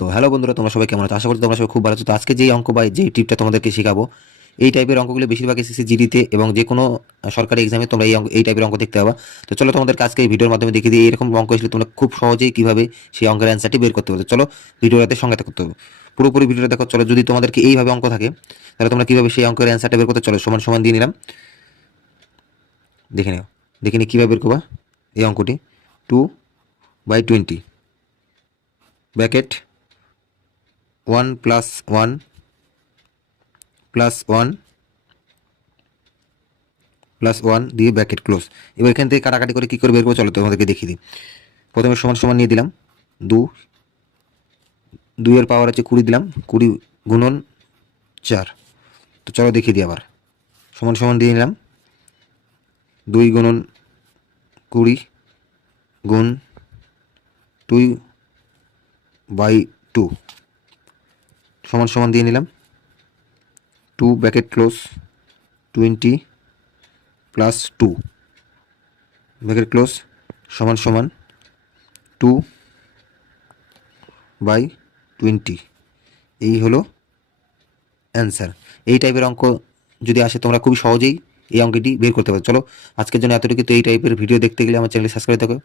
তো হ্যালো বন্ধুরা, তোমরা সবাই কেমন আছো? আশা করি তোমরা সবাই খুব ভালো আছো। তো আজকে যেই অঙ্ক বা যেই টিপটা তোমাদেরকে শেখাবো, এই টাইপের অঙ্কগুলো বেশিরভাগ এসেছে জিডিতে এবং যে কোনো সরকারি এক্সামে তোমরা এই টাইপের অঙ্ক দেখতে পাবা। তো চলো তোমাদেরকে আজকে এই ভিডিওর মাধ্যমে দেখিয়ে দিই এরকম অঙ্ক আসলে তোমরা খুব সহজেই কিভাবে সেই অঙ্কের অ্যান্সারটি বের করতে পারবে। চলো ভিডিওটাতে সঙ্গে থাকতে হবে, পুরোপুরি ভিডিওটা দেখো। চলো, যদি তোমাদেরকে এইভাবে অঙ্ক থাকে তাহলে তোমরা কিভাবে সেই অঙ্কের অ্যান্সারটা বের করতে, চলো সমান সমান দিয়ে নিলাম, দেখে নিও। দেখে নিই কীভাবে বের করবা এই অঙ্কটি। 2/20 ব্র্যাকেট 1 + 1 + 1 + 1 দিয়ে ব্র্যাকেট ক্লোজ। এবার এখান থেকে কাটাকাটি করে কী করে বের করবো চলো তোমাদেরকে দেখিয়ে দিই। প্রথমে সমান সমান নিয়ে দিলাম, 2 এর পাওয়ার আছে 20 দিলাম, 20 গুণন 4। তো চলো দেখিয়ে দিই আবার। সমান সমান দিয়ে নিলাম, 2 গুণন 20 গুণ 2/2 সমান সমান দিয়ে নিলাম, 2 ব্র্যাকেট ক্লোজ 20 + 2 ব্র্যাকেট ক্লোজ সমান সমান 2/20। এই হলো অ্যান্সার। এই টাইপের অঙ্ক যদি আসে তোমরা খুবই সহজেই এই অঙ্কটি বের করতে পারো। চলো আজকের জন্য এতটুকু। তো এই টাইপের ভিডিও দেখতে গেলে আমার চ্যানেল সাবস্ক্রাইব করো।